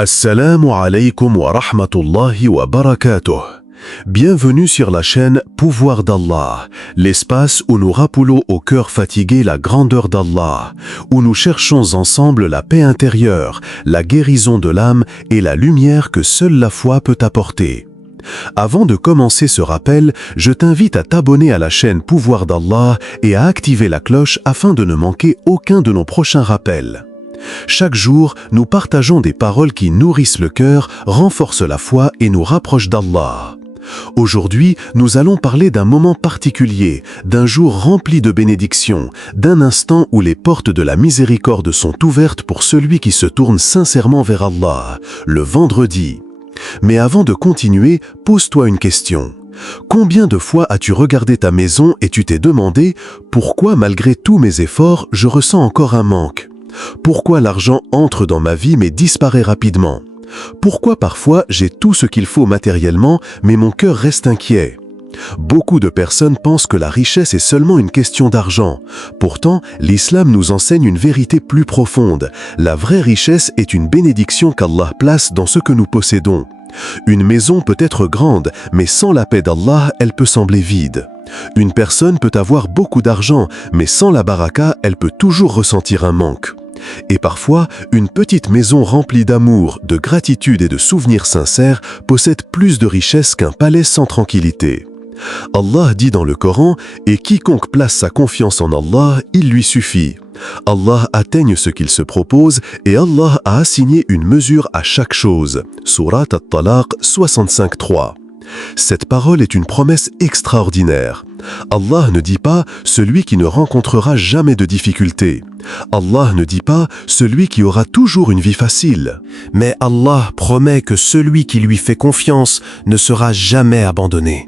Assalamu alaikum wa rahmatullahi wa barakatuh. Bienvenue sur la chaîne Pouvoir d'Allah, l'espace où nous rappelons au cœur fatigué la grandeur d'Allah, où nous cherchons ensemble la paix intérieure, la guérison de l'âme et la lumière que seule la foi peut apporter. Avant de commencer ce rappel, je t'invite à t'abonner à la chaîne Pouvoir d'Allah et à activer la cloche afin de ne manquer aucun de nos prochains rappels. Chaque jour, nous partageons des paroles qui nourrissent le cœur, renforcent la foi et nous rapprochent d'Allah. Aujourd'hui, nous allons parler d'un moment particulier, d'un jour rempli de bénédictions, d'un instant où les portes de la miséricorde sont ouvertes pour celui qui se tourne sincèrement vers Allah, le vendredi. Mais avant de continuer, pose-toi une question. Combien de fois as-tu regardé ta maison et tu t'es demandé « Pourquoi malgré tous mes efforts, je ressens encore un manque ?» Pourquoi l'argent entre dans ma vie mais disparaît rapidement? Pourquoi parfois j'ai tout ce qu'il faut matériellement mais mon cœur reste inquiet? Beaucoup de personnes pensent que la richesse est seulement une question d'argent. Pourtant, l'islam nous enseigne une vérité plus profonde. La vraie richesse est une bénédiction qu'Allah place dans ce que nous possédons. Une maison peut être grande, mais sans la paix d'Allah, elle peut sembler vide. Une personne peut avoir beaucoup d'argent, mais sans la baraka, elle peut toujours ressentir un manque. Et parfois, une petite maison remplie d'amour, de gratitude et de souvenirs sincères possède plus de richesse qu'un palais sans tranquillité. Allah dit dans le Coran « Et quiconque place sa confiance en Allah, il lui suffit ». Allah atteigne ce qu'il se propose et Allah a assigné une mesure à chaque chose. Surat At-Talaq 65.3. Cette parole est une promesse extraordinaire. Allah ne dit pas « celui qui ne rencontrera jamais de difficultés ». Allah ne dit pas « celui qui aura toujours une vie facile ». Mais Allah promet que celui qui lui fait confiance ne sera jamais abandonné.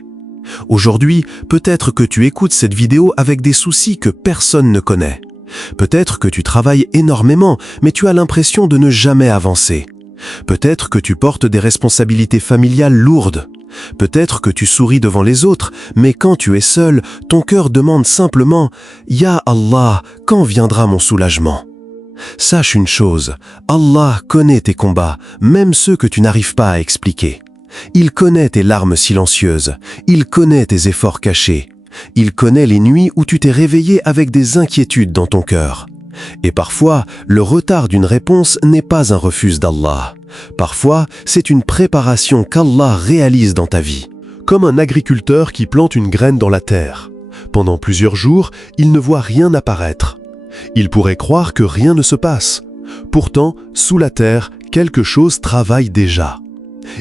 Aujourd'hui, peut-être que tu écoutes cette vidéo avec des soucis que personne ne connaît. Peut-être que tu travailles énormément, mais tu as l'impression de ne jamais avancer. Peut-être que tu portes des responsabilités familiales lourdes. Peut-être que tu souris devant les autres, mais quand tu es seul, ton cœur demande simplement « Ya Allah, quand viendra mon soulagement ?» Sache une chose, Allah connaît tes combats, même ceux que tu n'arrives pas à expliquer. Il connaît tes larmes silencieuses, il connaît tes efforts cachés. Il connaît les nuits où tu t'es réveillé avec des inquiétudes dans ton cœur. Et parfois, le retard d'une réponse n'est pas un refus d'Allah. Parfois, c'est une préparation qu'Allah réalise dans ta vie. Comme un agriculteur qui plante une graine dans la terre. Pendant plusieurs jours, il ne voit rien apparaître. Il pourrait croire que rien ne se passe. Pourtant, sous la terre, quelque chose travaille déjà.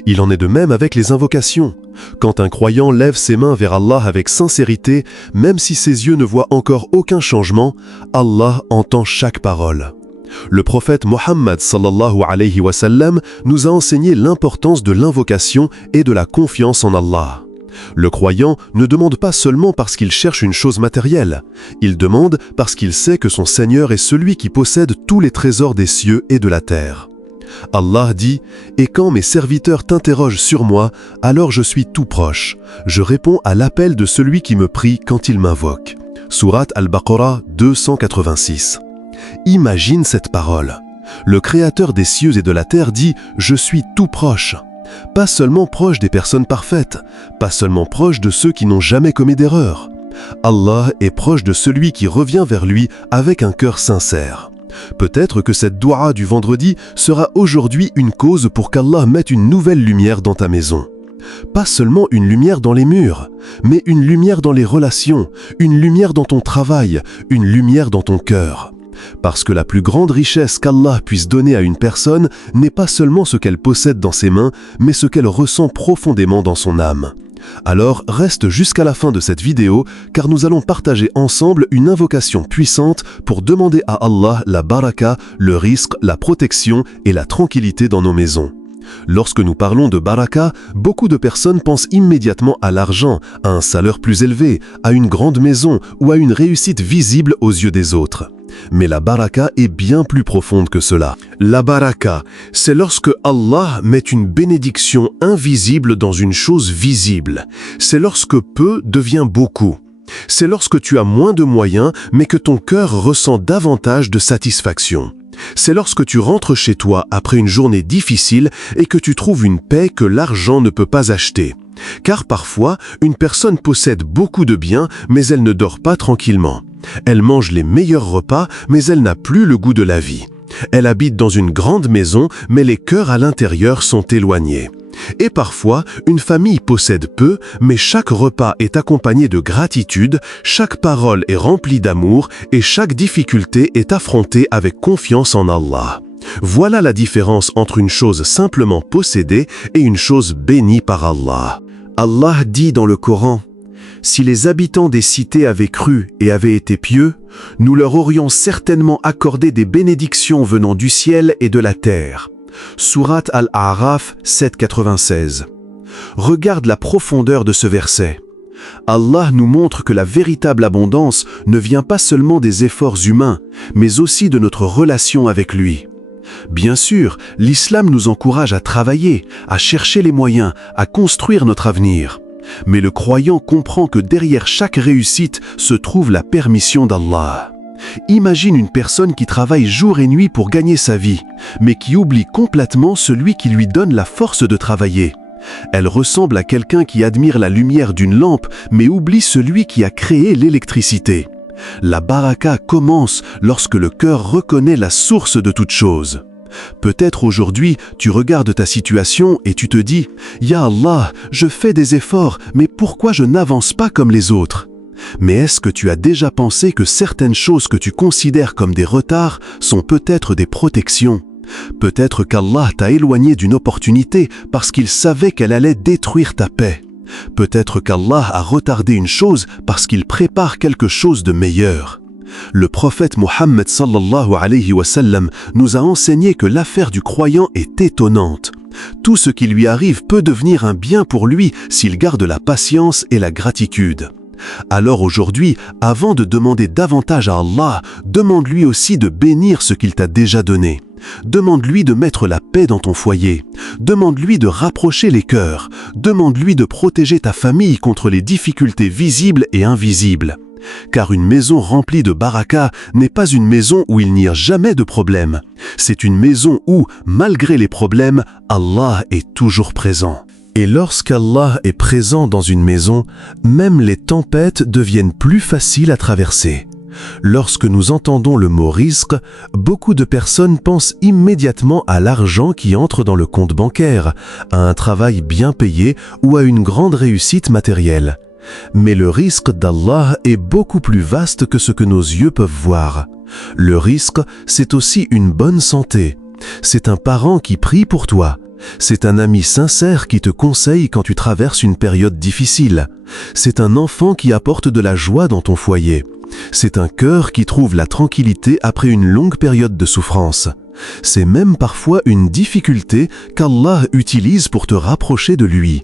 Il en est de même avec les invocations. Quand un croyant lève ses mains vers Allah avec sincérité, même si ses yeux ne voient encore aucun changement, Allah entend chaque parole. Le prophète Mohammed sallallahu alayhi wa sallam nous a enseigné l'importance de l'invocation et de la confiance en Allah. Le croyant ne demande pas seulement parce qu'il cherche une chose matérielle, il demande parce qu'il sait que son Seigneur est celui qui possède tous les trésors des cieux et de la terre. Allah dit « Et quand mes serviteurs t'interrogent sur moi, alors je suis tout proche. Je réponds à l'appel de celui qui me prie quand il m'invoque. » Surat Al-Baqarah 286. Imagine cette parole. Le Créateur des cieux et de la terre dit « Je suis tout proche ». Pas seulement proche des personnes parfaites, pas seulement proche de ceux qui n'ont jamais commis d'erreur. Allah est proche de celui qui revient vers lui avec un cœur sincère. Peut-être que cette doua du vendredi sera aujourd'hui une cause pour qu'Allah mette une nouvelle lumière dans ta maison. Pas seulement une lumière dans les murs, mais une lumière dans les relations, une lumière dans ton travail, une lumière dans ton cœur. Parce que la plus grande richesse qu'Allah puisse donner à une personne n'est pas seulement ce qu'elle possède dans ses mains, mais ce qu'elle ressent profondément dans son âme. Alors reste jusqu'à la fin de cette vidéo car nous allons partager ensemble une invocation puissante pour demander à Allah la baraka, le rizq, la protection et la tranquillité dans nos maisons. Lorsque nous parlons de baraka, beaucoup de personnes pensent immédiatement à l'argent, à un salaire plus élevé, à une grande maison ou à une réussite visible aux yeux des autres. Mais la baraka est bien plus profonde que cela. La baraka, c'est lorsque Allah met une bénédiction invisible dans une chose visible. C'est lorsque peu devient beaucoup. C'est lorsque tu as moins de moyens, mais que ton cœur ressent davantage de satisfaction. C'est lorsque tu rentres chez toi après une journée difficile et que tu trouves une paix que l'argent ne peut pas acheter. Car parfois, une personne possède beaucoup de biens, mais elle ne dort pas tranquillement. Elle mange les meilleurs repas, mais elle n'a plus le goût de la vie. Elle habite dans une grande maison, mais les cœurs à l'intérieur sont éloignés. Et parfois, une famille possède peu, mais chaque repas est accompagné de gratitude, chaque parole est remplie d'amour et chaque difficulté est affrontée avec confiance en Allah. Voilà la différence entre une chose simplement possédée et une chose bénie par Allah. Allah dit dans le Coran: « Si les habitants des cités avaient cru et avaient été pieux, nous leur aurions certainement accordé des bénédictions venant du ciel et de la terre. » Sourate Al-A'raf 7,96. Regarde la profondeur de ce verset. Allah nous montre que la véritable abondance ne vient pas seulement des efforts humains, mais aussi de notre relation avec lui. Bien sûr, l'islam nous encourage à travailler, à chercher les moyens, à construire notre avenir. Mais le croyant comprend que derrière chaque réussite se trouve la permission d'Allah. Imagine une personne qui travaille jour et nuit pour gagner sa vie, mais qui oublie complètement celui qui lui donne la force de travailler. Elle ressemble à quelqu'un qui admire la lumière d'une lampe, mais oublie celui qui a créé l'électricité. La baraka commence lorsque le cœur reconnaît la source de toute chose. Peut-être aujourd'hui, tu regardes ta situation et tu te dis « Ya Allah, je fais des efforts, mais pourquoi je n'avance pas comme les autres ?» Mais est-ce que tu as déjà pensé que certaines choses que tu considères comme des retards sont peut-être des protections? Peut-être qu'Allah t'a éloigné d'une opportunité parce qu'il savait qu'elle allait détruire ta paix. Peut-être qu'Allah a retardé une chose parce qu'il prépare quelque chose de meilleur. Le prophète Mohammed sallallahu alayhi wa sallam nous a enseigné que l'affaire du croyant est étonnante. Tout ce qui lui arrive peut devenir un bien pour lui s'il garde la patience et la gratitude. Alors aujourd'hui, avant de demander davantage à Allah, demande-lui aussi de bénir ce qu'il t'a déjà donné. Demande-lui de mettre la paix dans ton foyer. Demande-lui de rapprocher les cœurs. Demande-lui de protéger ta famille contre les difficultés visibles et invisibles. Car une maison remplie de baraka n'est pas une maison où il n'y a jamais de problème. C'est une maison où, malgré les problèmes, Allah est toujours présent. Et lorsqu'Allah est présent dans une maison, même les tempêtes deviennent plus faciles à traverser. Lorsque nous entendons le mot risque, beaucoup de personnes pensent immédiatement à l'argent qui entre dans le compte bancaire, à un travail bien payé ou à une grande réussite matérielle. Mais le risque d'Allah est beaucoup plus vaste que ce que nos yeux peuvent voir. Le risque, c'est aussi une bonne santé. C'est un parent qui prie pour toi. C'est un ami sincère qui te conseille quand tu traverses une période difficile. C'est un enfant qui apporte de la joie dans ton foyer. C'est un cœur qui trouve la tranquillité après une longue période de souffrance. C'est même parfois une difficulté qu'Allah utilise pour te rapprocher de lui.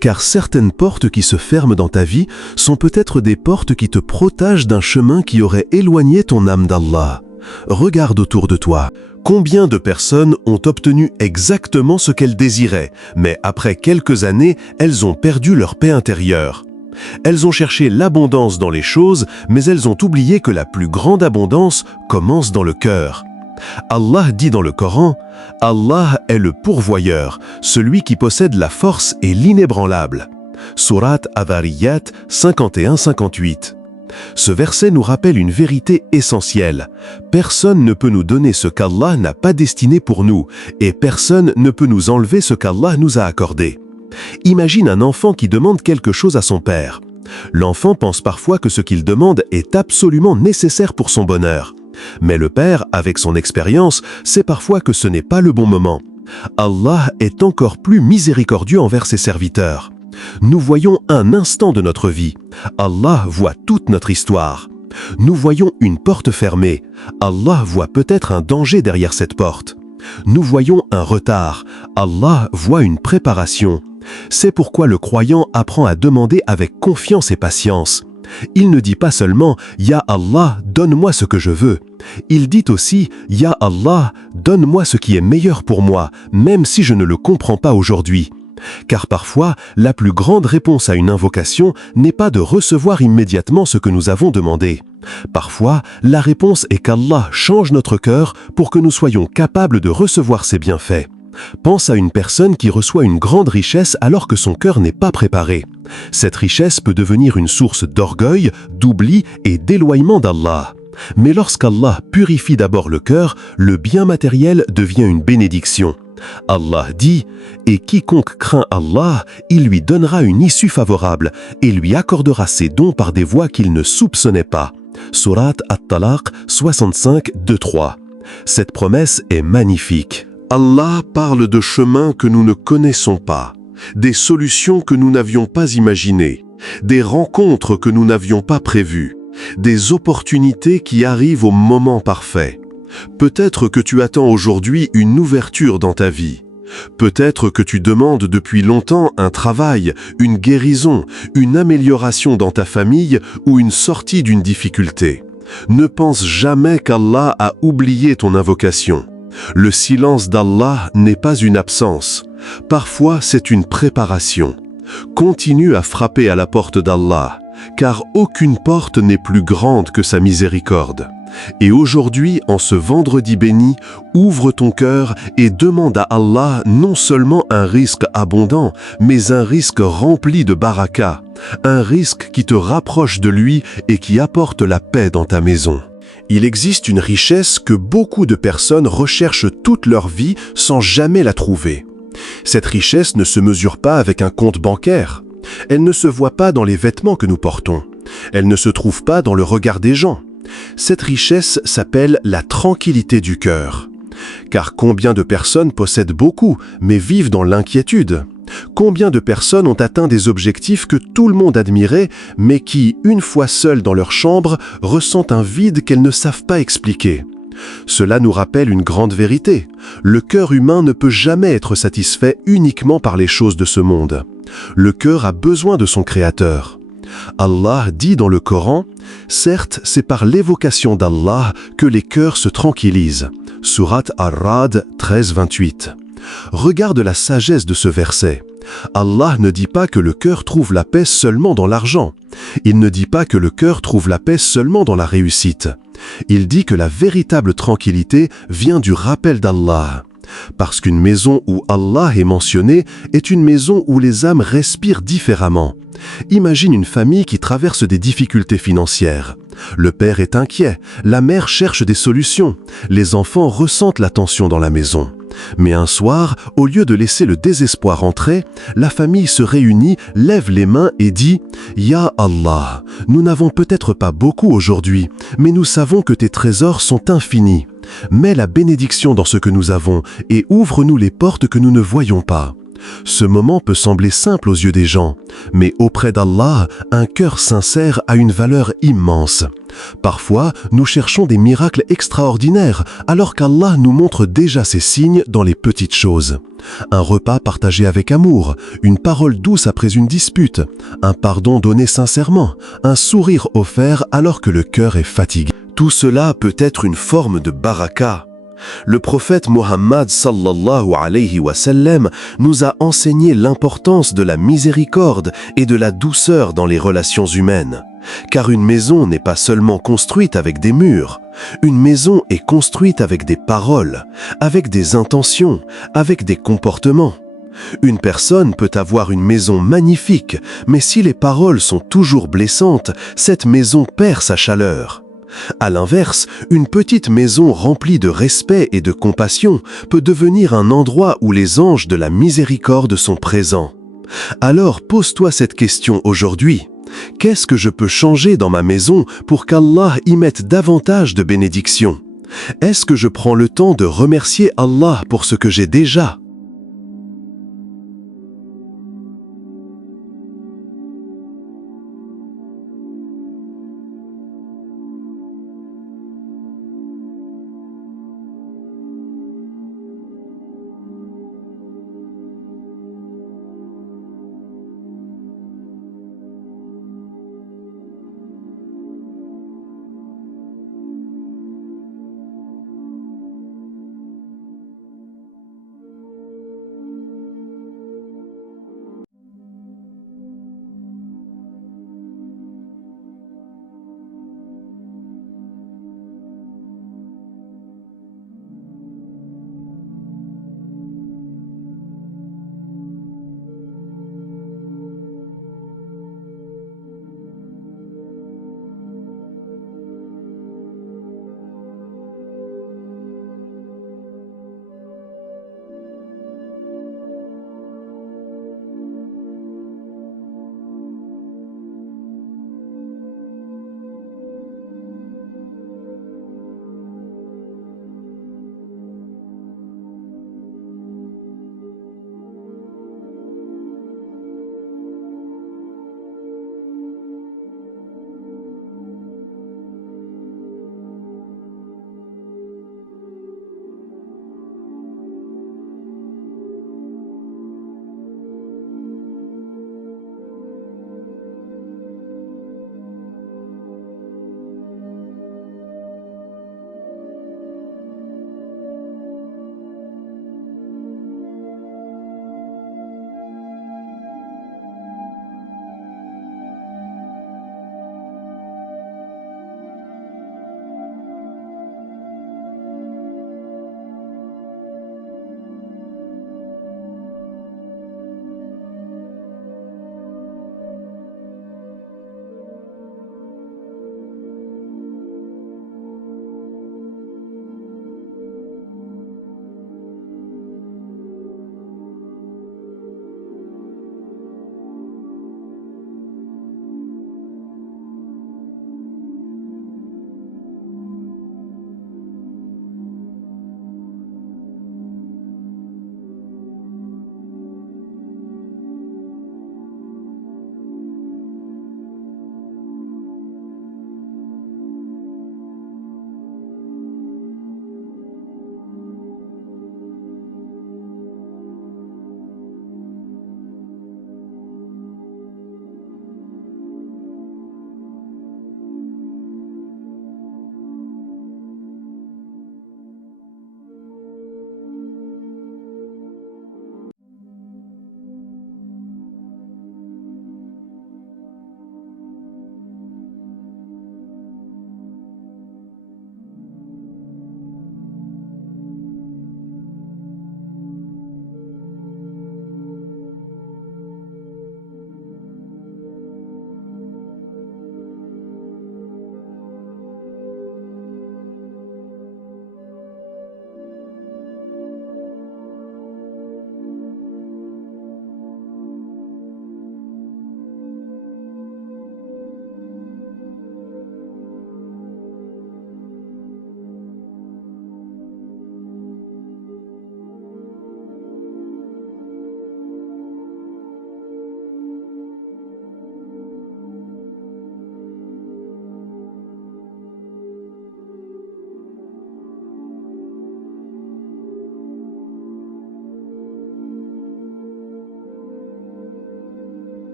Car certaines portes qui se ferment dans ta vie sont peut-être des portes qui te protègent d'un chemin qui aurait éloigné ton âme d'Allah. Regarde autour de toi. Combien de personnes ont obtenu exactement ce qu'elles désiraient, mais après quelques années, elles ont perdu leur paix intérieure. Elles ont cherché l'abondance dans les choses, mais elles ont oublié que la plus grande abondance commence dans le cœur. Allah dit dans le Coran, « Allah est le pourvoyeur, celui qui possède la force et l'inébranlable. » Sourate Adhariyat 51-58. Ce verset nous rappelle une vérité essentielle. Personne ne peut nous donner ce qu'Allah n'a pas destiné pour nous, et personne ne peut nous enlever ce qu'Allah nous a accordé. Imagine un enfant qui demande quelque chose à son père. L'enfant pense parfois que ce qu'il demande est absolument nécessaire pour son bonheur. Mais le père, avec son expérience, sait parfois que ce n'est pas le bon moment. Allah est encore plus miséricordieux envers ses serviteurs. Nous voyons un instant de notre vie. Allah voit toute notre histoire. Nous voyons une porte fermée. Allah voit peut-être un danger derrière cette porte. Nous voyons un retard. Allah voit une préparation. C'est pourquoi le croyant apprend à demander avec confiance et patience. Il ne dit pas seulement « Ya Allah, donne-moi ce que je veux ». Il dit aussi « Ya Allah, donne-moi ce qui est meilleur pour moi, même si je ne le comprends pas aujourd'hui ». Car parfois, la plus grande réponse à une invocation n'est pas de recevoir immédiatement ce que nous avons demandé. Parfois, la réponse est qu'Allah change notre cœur pour que nous soyons capables de recevoir ses bienfaits. Pense à une personne qui reçoit une grande richesse alors que son cœur n'est pas préparé. Cette richesse peut devenir une source d'orgueil, d'oubli et d'éloignement d'Allah. Mais lorsqu'Allah purifie d'abord le cœur, le bien matériel devient une bénédiction. Allah dit « Et quiconque craint Allah, il lui donnera une issue favorable et lui accordera ses dons par des voies qu'il ne soupçonnait pas. » Sourate At-Talaq 65, 2-3. Cette promesse est magnifique. Allah parle de chemins que nous ne connaissons pas, des solutions que nous n'avions pas imaginées, des rencontres que nous n'avions pas prévues, des opportunités qui arrivent au moment parfait. Peut-être que tu attends aujourd'hui une ouverture dans ta vie. Peut-être que tu demandes depuis longtemps un travail, une guérison, une amélioration dans ta famille ou une sortie d'une difficulté. Ne pense jamais qu'Allah a oublié ton invocation. Le silence d'Allah n'est pas une absence. Parfois, c'est une préparation. Continue à frapper à la porte d'Allah, car aucune porte n'est plus grande que sa miséricorde. Et aujourd'hui, en ce vendredi béni, ouvre ton cœur et demande à Allah non seulement un risque abondant, mais un risque rempli de baraka, un risque qui te rapproche de lui et qui apporte la paix dans ta maison. Il existe une richesse que beaucoup de personnes recherchent toute leur vie sans jamais la trouver. Cette richesse ne se mesure pas avec un compte bancaire. Elle ne se voit pas dans les vêtements que nous portons. Elle ne se trouve pas dans le regard des gens. Cette richesse s'appelle la tranquillité du cœur. Car combien de personnes possèdent beaucoup, mais vivent dans l'inquiétude? Combien de personnes ont atteint des objectifs que tout le monde admirait, mais qui, une fois seules dans leur chambre, ressentent un vide qu'elles ne savent pas expliquer? Cela nous rappelle une grande vérité. Le cœur humain ne peut jamais être satisfait uniquement par les choses de ce monde. Le cœur a besoin de son Créateur. Allah dit dans le Coran, « Certes, c'est par l'évocation d'Allah que les cœurs se tranquillisent. » Sourate Ar-Ra'd 13-28. Regarde la sagesse de ce verset. Allah ne dit pas que le cœur trouve la paix seulement dans l'argent. Il ne dit pas que le cœur trouve la paix seulement dans la réussite. Il dit que la véritable tranquillité vient du rappel d'Allah. Parce qu'une maison où Allah est mentionné est une maison où les âmes respirent différemment. Imagine une famille qui traverse des difficultés financières. Le père est inquiet, la mère cherche des solutions, les enfants ressentent la tension dans la maison. Mais un soir, au lieu de laisser le désespoir entrer, la famille se réunit, lève les mains et dit « Ya Allah, nous n'avons peut-être pas beaucoup aujourd'hui, mais nous savons que tes trésors sont infinis. Mets la bénédiction dans ce que nous avons et ouvre-nous les portes que nous ne voyons pas. » Ce moment peut sembler simple aux yeux des gens, mais auprès d'Allah, un cœur sincère a une valeur immense. Parfois, nous cherchons des miracles extraordinaires, alors qu'Allah nous montre déjà ces signes dans les petites choses. Un repas partagé avec amour, une parole douce après une dispute, un pardon donné sincèrement, un sourire offert alors que le cœur est fatigué. Tout cela peut être une forme de baraka. Le prophète Mohammed sallallahu alayhi wa sallam nous a enseigné l'importance de la miséricorde et de la douceur dans les relations humaines. Car une maison n'est pas seulement construite avec des murs. Une maison est construite avec des paroles, avec des intentions, avec des comportements. Une personne peut avoir une maison magnifique, mais si les paroles sont toujours blessantes, cette maison perd sa chaleur. À l'inverse, une petite maison remplie de respect et de compassion peut devenir un endroit où les anges de la miséricorde sont présents. Alors pose-toi cette question aujourd'hui. Qu'est-ce que je peux changer dans ma maison pour qu'Allah y mette davantage de bénédictions? Est-ce que je prends le temps de remercier Allah pour ce que j'ai déjà?